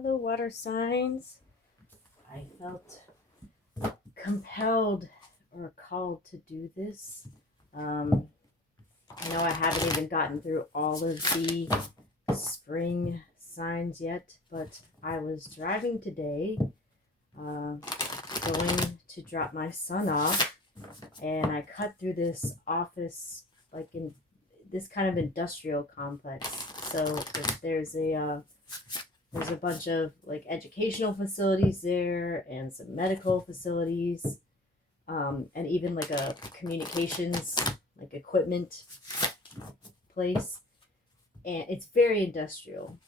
Hello, water signs. I felt compelled or called to do this. Um, I know I haven't even gotten through all of the spring signs yet, but I was driving today, uh, going to drop my son off, and I cut through this office, like in this kind of industrial complex. So there's a bunch of like educational facilities there and some medical facilities, and even like a communications like equipment place. And it's very industrial.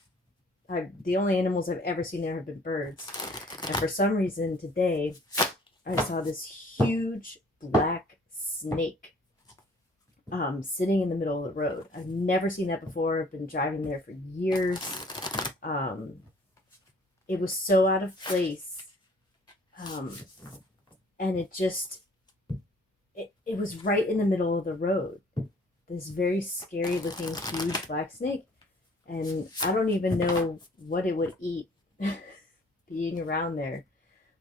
The only animals I've ever seen there have been birds. And for some reason today, I saw this huge black snake sitting in the middle of the road. I've never seen that before. I've been driving there for years. Um, it was so out of place. Um, and it was right in the middle of the road. This very scary looking huge black snake. And I don't even know what it would eat being around there.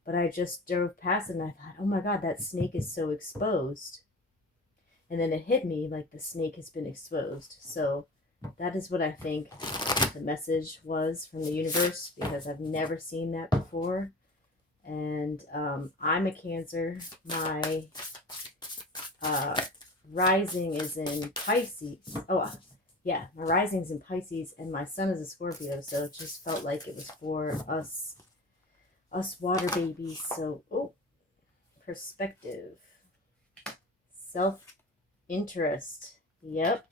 But I just drove past it and I thought, oh my God, that snake is so exposed. And then it hit me like the snake has been exposed. So that is what I think the message was from the universe, because I've never seen that before. And I'm a Cancer. My rising is in Pisces. Oh, yeah, my rising's in Pisces, and my sun is a Scorpio. So it just felt like it was for us water babies. So, perspective, self interest. Yep.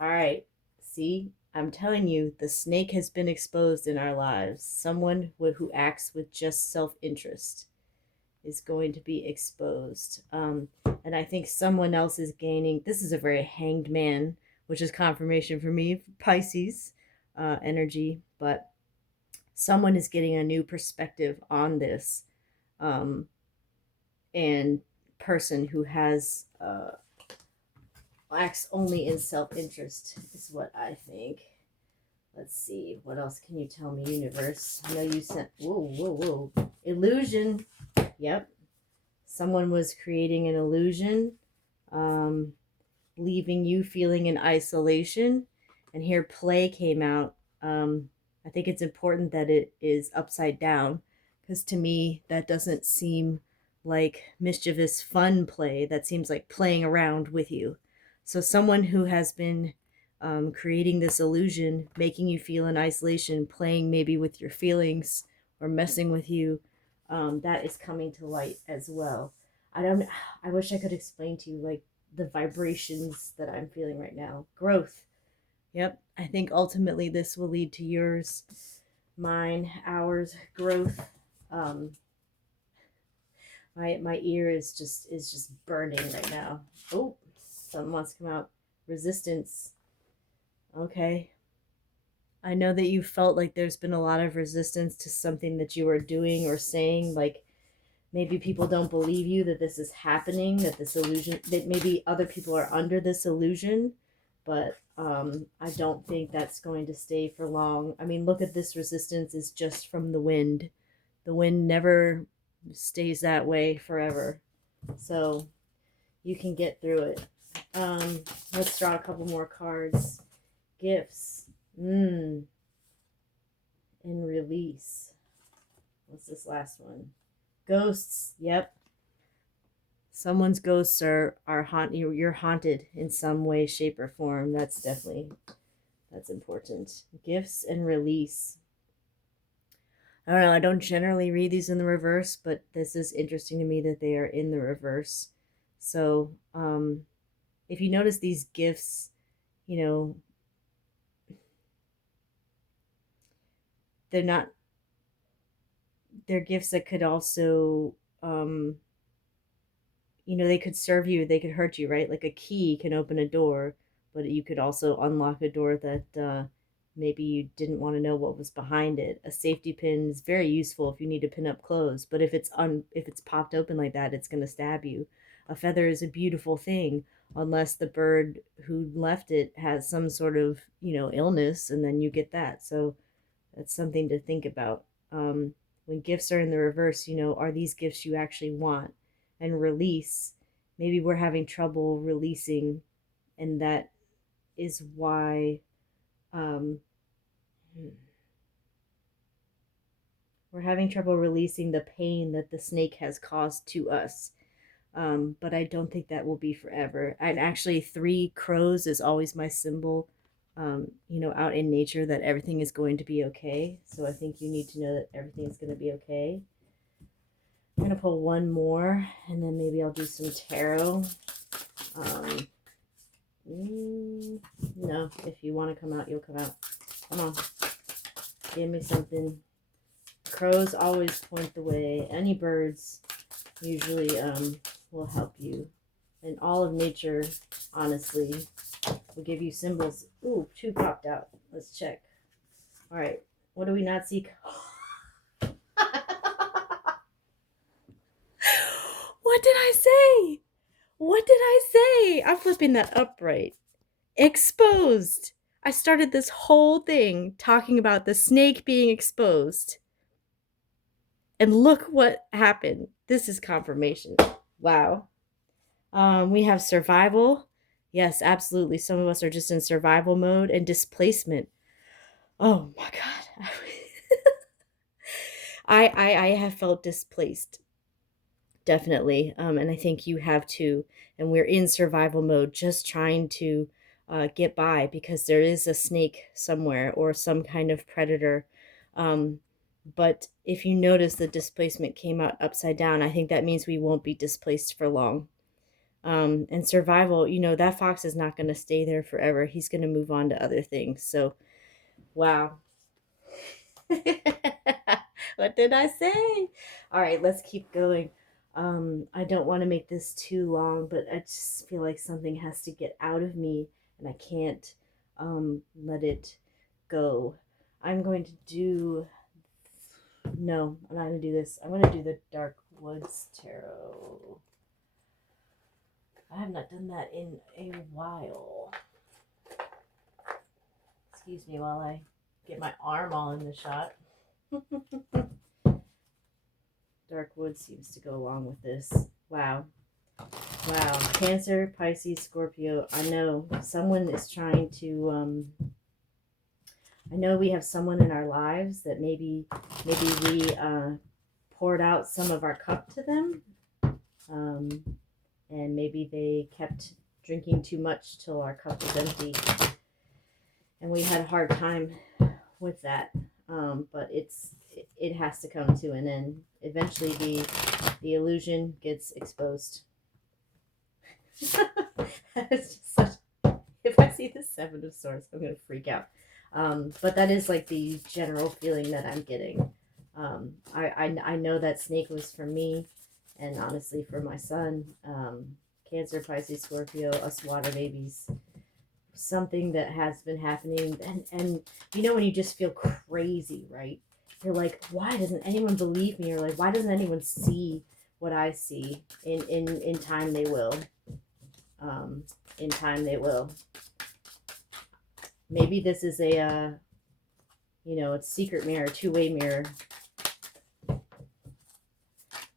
All right. See, I'm telling you, the snake has been exposed in our lives. Someone who acts with just self interest is going to be exposed. And I think someone else is gaining. This is a very hanged man, which is confirmation for me, Pisces energy. But someone is getting a new perspective on this. And person who has acts only in self-interest is what I think. Let's see, what else can you tell me, universe? I know you sent whoa illusion. Yep, someone was creating an illusion, um, leaving you feeling in isolation. And here play came out. I think it's important that it is upside down, because to me that doesn't seem like mischievous fun play. That seems like playing around with you. So someone who has been creating this illusion, making you feel in isolation, playing maybe with your feelings or messing with you, that is coming to light as well. I wish I could explain to you like the vibrations that I'm feeling right now. Growth. Yep. I think ultimately this will lead to yours, mine, ours, growth. Um, my ear is just burning right now. Oh, something wants to come out. Resistance. Okay. I know that you felt like there's been a lot of resistance to something that you are doing or saying, like maybe people don't believe you that this is happening, that this illusion, that maybe other people are under this illusion, but I don't think that's going to stay for long. I mean, look at this resistance is just from the wind. The wind never stays that way forever. So you can get through it. Let's draw a couple more cards. Gifts. And release. What's this last one? Ghosts. Yep. Someone's ghosts are you're haunted in some way, shape, or form. That's important. Gifts and release. I don't know. I don't generally read these in the reverse, but this is interesting to me that they are in the reverse. So, if you notice these gifts, you know, they're not, they're gifts that could also, they could serve you, they could hurt you, right? Like a key can open a door, but you could also unlock a door that maybe you didn't want to know what was behind it. A safety pin is very useful if you need to pin up clothes, but if it's popped open like that, it's going to stab you. A feather is a beautiful thing unless the bird who left it has some sort of illness, and then you get that. So That's something to think about. When gifts are in the reverse, are these gifts you actually want? And release, maybe we're having trouble releasing, and that is why um, we're having trouble releasing the pain that the snake has caused to us. But I don't think that will be forever. And actually, three crows is always my symbol, out in nature, that everything is going to be okay. So I think you need to know that everything is going to be okay. I'm going to pull one more, and then maybe I'll do some tarot. No, if you want to come out, you'll come out. Come on. Give me something. Crows always point the way. Any birds usually will help you. And all of nature, honestly, will give you symbols. Ooh, two popped out. Let's check. All right. What do we not see? What did I say? What did I say? I'm flipping that upright. Exposed. I started this whole thing talking about the snake being exposed. And look what happened. This is confirmation. Wow. We have survival. Yes, absolutely. Some of us are just in survival mode, and displacement. Oh my God. I have felt displaced. Definitely. And I think you have too. And we're in survival mode, just trying to get by, because there is a snake somewhere or some kind of predator. But if you notice, the displacement came out upside down. I think that means we won't be displaced for long. And survival, that fox is not going to stay there forever. He's going to move on to other things. So, wow. What did I say? All right, let's keep going. I don't want to make this too long, but I just feel like something has to get out of me, and I can't let it go. I'm going to do. No, I'm not going to do this. I'm going to do the Dark Woods Tarot. I have not done that in a while. Excuse me while I get my arm all in the shot. Dark Wood seems to go along with this. Wow. Wow. Cancer, Pisces, Scorpio. I know someone is trying to I know we have someone in our lives that maybe we poured out some of our cup to them. And maybe they kept drinking too much till our cup was empty. And we had a hard time with that. But it has to come to an end. Eventually the illusion gets exposed. It's just such, if I see the Seven of Swords, I'm going to freak out. But that is like the general feeling that I'm getting. I know that snake was for me, and honestly for my son. Cancer, Pisces, Scorpio, us water babies. Something that has been happening, and when you just feel crazy, right? You're like, why doesn't anyone believe me? Or like, why doesn't anyone see what I see? In time they will. In time they will. Maybe this is a it's secret mirror, two-way mirror.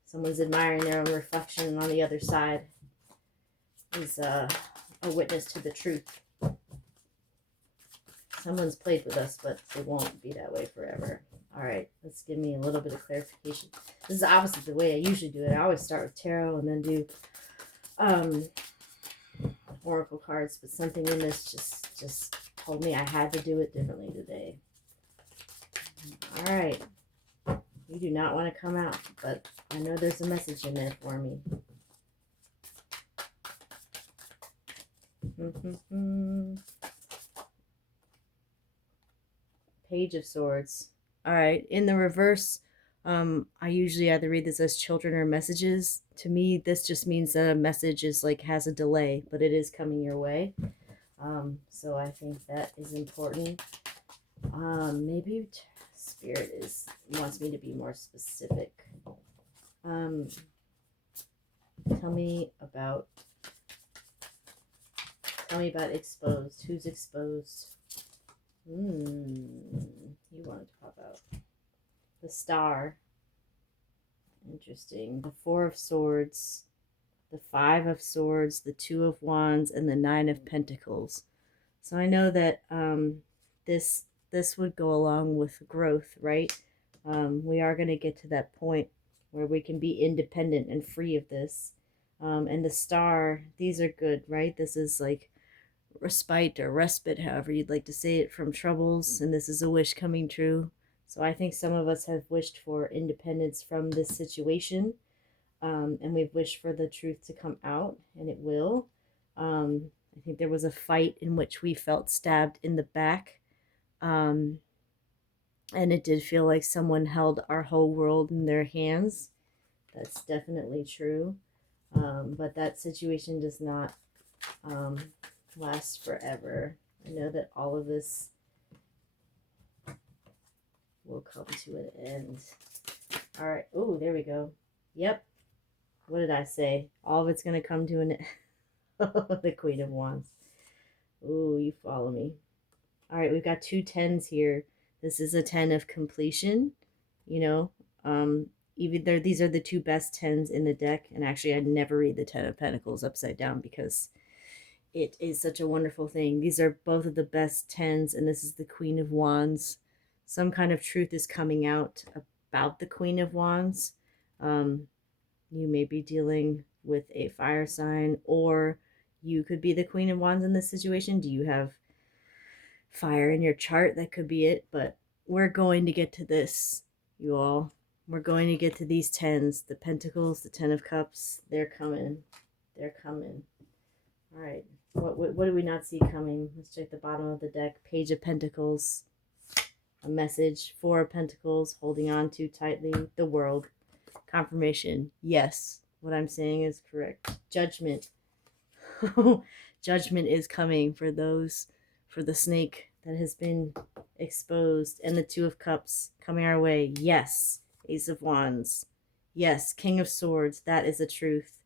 Someone's admiring their own reflection, and on the other side is a witness to the truth. Someone's played with us, but it won't be that way forever. All right, let's give me a little bit of clarification. This is opposite the way I usually do it. I always start with tarot and then do oracle cards, but something in this just told me I had to do it differently today. All right. You do not want to come out, but I know there's a message in there for me. Page of Swords. All right. In the reverse, I usually either read this as children or messages. To me, this just means that a message is has a delay, but it is coming your way. So I think that is important. Maybe Spirit wants me to be more specific. Tell me about exposed. Who's exposed? You wanted to pop the Star. Interesting. The Four of Swords, the Five of Swords, the Two of Wands, and the Nine of Pentacles. So I know that this would go along with growth, right? We are going to get to that point where we can be independent and free of this. And the Star, these are good, right? This is like respite or respite, however you'd like to say it, from troubles. And this is a wish coming true. So I think some of us have wished for independence from this situation. And we've wished for the truth to come out, and it will. I think there was a fight in which we felt stabbed in the back. And it did feel like someone held our whole world in their hands. That's definitely true. But that situation does not last forever. I know that all of this will come to an end. All right. Oh, there we go. Yep. What did I say? All of it's going to come to an end. The Queen of Wands. Ooh, you follow me. All right, we've got two tens here. This is a 10 of completion, you know. Even though these are the two best tens in the deck. And actually, I'd never read the 10 of Pentacles upside down because it is such a wonderful thing. These are both of the best tens, and this is the Queen of Wands. Some kind of truth is coming out about the Queen of Wands. You may be dealing with a fire sign, or you could be the Queen of Wands in this situation. Do you have fire in your chart? That could be it, but we're going to get to this, you all. We're going to get to these tens, the Pentacles, the 10 of Cups. They're coming. They're coming. All right. What do we not see coming? Let's check the bottom of the deck. Page of Pentacles. A message. Four of Pentacles. Holding on too tightly. The World. Confirmation. Yes. What I'm saying is correct. Judgment. Judgment is coming for the snake that has been exposed. And the Two of Cups coming our way. Yes. Ace of Wands. Yes. King of Swords. That is a truth.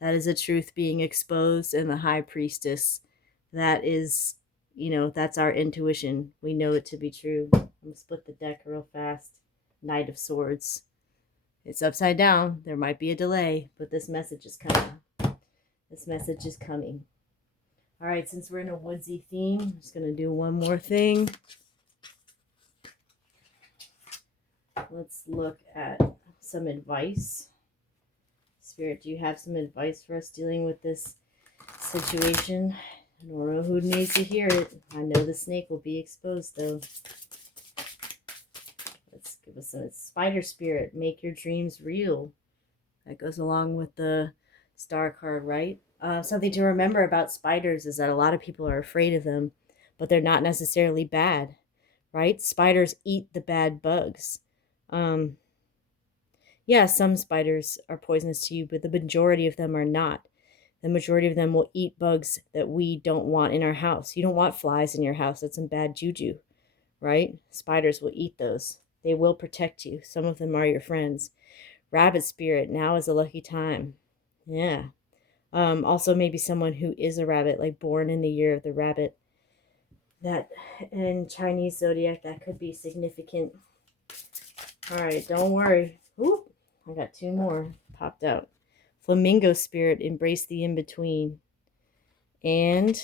That is a truth being exposed. And the High Priestess. That is, that's our intuition. We know it to be true. I'm going to split the deck real fast. Knight of Swords. It's upside down. There might be a delay, but this message is coming. This message is coming. All right, since we're in a woodsy theme, I'm just going to do one more thing. Let's look at some advice. Spirit, do you have some advice for us dealing with this situation? I don't know who needs to hear it. I know the snake will be exposed, though. Let's give us some Spider Spirit. Make your dreams real. That goes along with the Star card, right? Something to remember about spiders is that a lot of people are afraid of them, but they're not necessarily bad, right? Spiders eat the bad bugs. Yeah, some spiders are poisonous to you, but the majority of them are not. The majority of them will eat bugs that we don't want in our house. You don't want flies in your house. That's some bad juju, right? Spiders will eat those. They will protect you. Some of them are your friends. Rabbit spirit, now is a lucky time. Yeah. Also maybe someone who is a rabbit, like born in the year of the rabbit. That in Chinese zodiac, that could be significant. All right, don't worry. Ooh, I got two more popped out. Flamingo spirit, embrace the in-between. And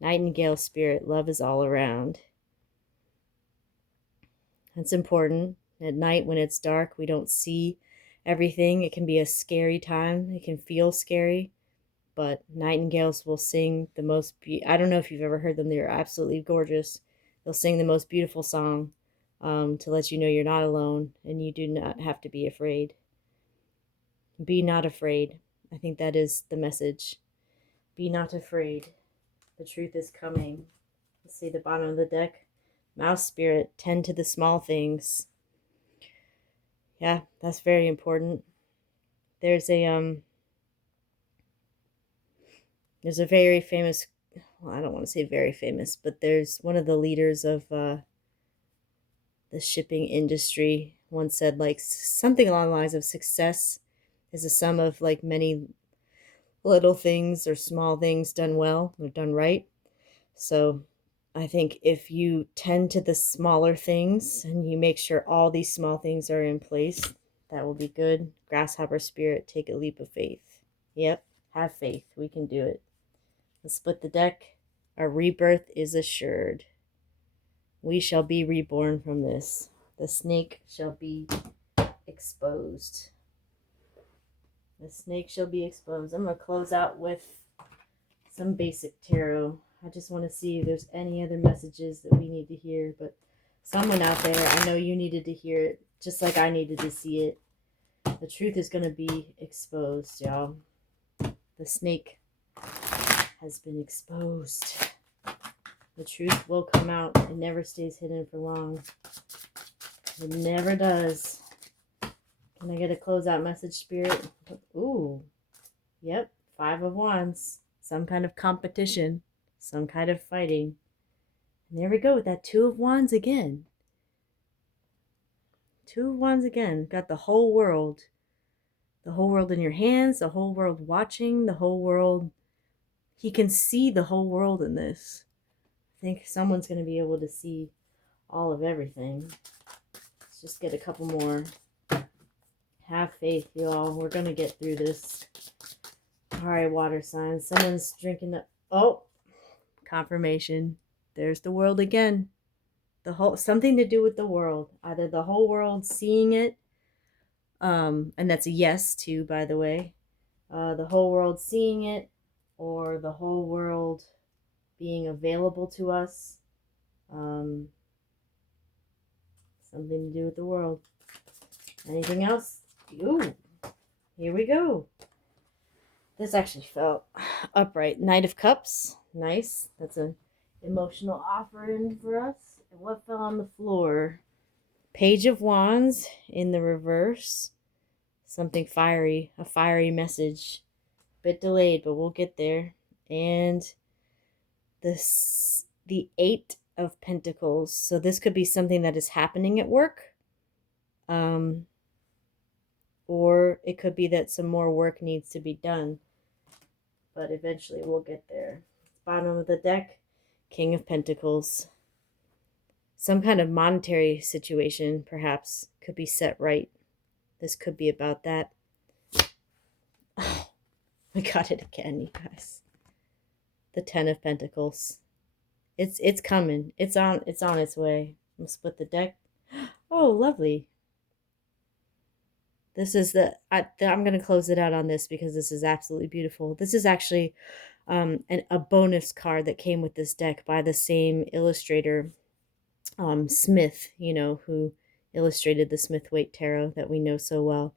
Nightingale spirit, love is all around. That's important. At night when it's dark, we don't see everything. It can be a scary time. It can feel scary. But nightingales will sing the most I don't know if you've ever heard them. They're absolutely gorgeous. They'll sing the most beautiful song to let you know you're not alone and you do not have to be afraid. Be not afraid. I think that is the message. Be not afraid. The truth is coming. Let's see the bottom of the deck. Mouse spirit, tend to the small things. Yeah, that's very important. There's a very famous, well, I don't want to say very famous, but there's one of the leaders of the shipping industry once said like something along the lines of success is a sum of like many little things or small things done well or done right. So I think if you tend to the smaller things and you make sure all these small things are in place, that will be good. Grasshopper spirit, take a leap of faith. Yep, have faith. We can do it. Let's split the deck. Our rebirth is assured. We shall be reborn from this. The snake shall be exposed. The snake shall be exposed. I'm going to close out with some basic tarot. I just want to see if there's any other messages that we need to hear. But someone out there, I know you needed to hear it, just like I needed to see it. The truth is going to be exposed, y'all. The snake has been exposed. The truth will come out. It never stays hidden for long. It never does. Can I get a closeout message, Spirit? Ooh. Yep. 5 of Wands. Some kind of competition. Some kind of fighting. And there we go with that 2 of Wands again. 2 of Wands again. Got the whole world. The whole world in your hands. The whole world watching. The whole world. He can see the whole world in this. I think someone's going to be able to see all of everything. Let's just get a couple more. Have faith, y'all. We're going to get through this. All right, water signs. Someone's drinking the... Oh, confirmation. There's the world again. The whole... Something to do with the world. Either the whole world seeing it. And that's a yes, too, by the way. The whole world seeing it. Or the whole world being available to us. Something to do with the world. Anything else? Ooh, here we go. This actually felt upright. Knight of Cups. Nice. That's an emotional offering for us. And what fell on the floor? Page of Wands in the reverse. Something fiery. A fiery message. Bit delayed, but we'll get there. And the 8 of Pentacles. So this could be something that is happening at work. Or it could be that some more work needs to be done. But eventually we'll get there. Bottom of the deck, King of Pentacles. Some kind of monetary situation, perhaps, could be set right. This could be about that. Oh, we got it again, you guys. The 10 of Pentacles. It's coming. It's on its way. I'm gonna split the deck. Oh, lovely. This is I'm going to close it out on this because this is absolutely beautiful. This is actually a bonus card that came with this deck by the same illustrator, Smith, who illustrated the Smith-Waite Tarot that we know so well.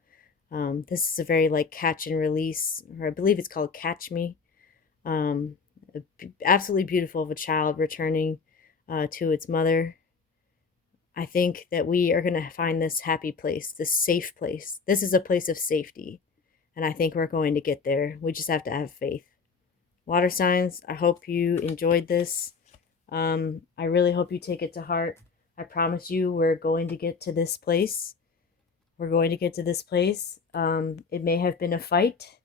This is a very catch and release, or I believe it's called Catch Me. Absolutely beautiful of a child returning to its mother. I think that we are going to find this happy place, this safe place. This is a place of safety. And I think we're going to get there. We just have to have faith. Water signs, I hope you enjoyed this. I really hope you take it to heart. I promise you we're going to get to this place. We're going to get to this place. It may have been a fight.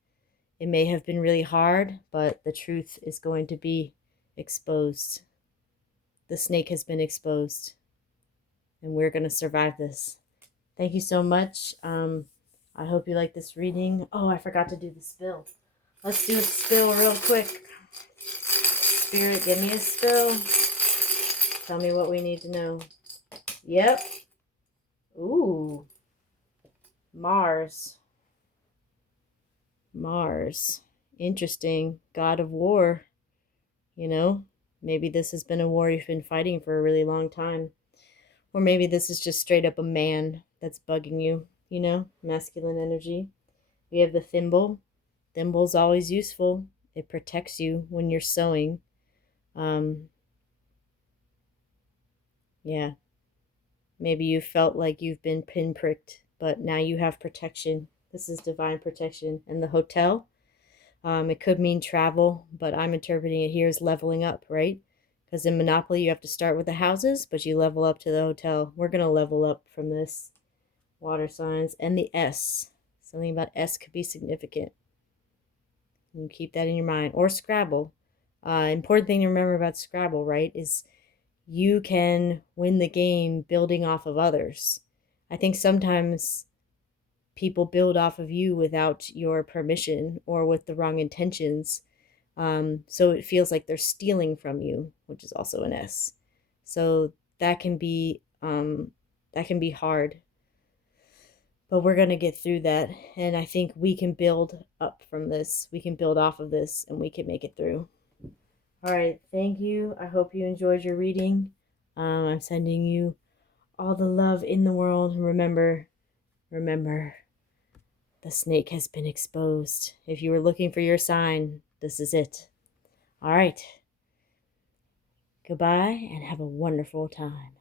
It may have been really hard, but the truth is going to be exposed. The snake has been exposed. And we're going to survive this. Thank you so much. I hope you like this reading. Oh, I forgot to do the spill. Let's do a spill real quick. Spirit, give me a spill. Tell me what we need to know. Yep. Ooh. Mars. Interesting. God of war. Maybe this has been a war you've been fighting for a really long time. Or maybe this is just straight up a man that's bugging you, masculine energy. We have the thimble. Thimble's always useful. It protects you when you're sewing. Yeah. Maybe you felt like you've been pinpricked, but now you have protection. This is divine protection. And the hotel, it could mean travel, but I'm interpreting it here as leveling up, right? Because in Monopoly, you have to start with the houses, but you level up to the hotel. We're going to level up from this. Water signs. And the S. Something about S could be significant. You keep that in your mind. Or Scrabble. Important thing to remember about Scrabble, right, is you can win the game building off of others. I think sometimes people build off of you without your permission or with the wrong intentions. So it feels like they're stealing from you, which is also an S. So that can be hard, but we're going to get through that. And I think we can build up from this. We can build off of this and we can make it through. All right. Thank you. I hope you enjoyed your reading. I'm sending you all the love in the world. Remember, the snake has been exposed. If you were looking for your sign, this is it. All right. Goodbye and have a wonderful time.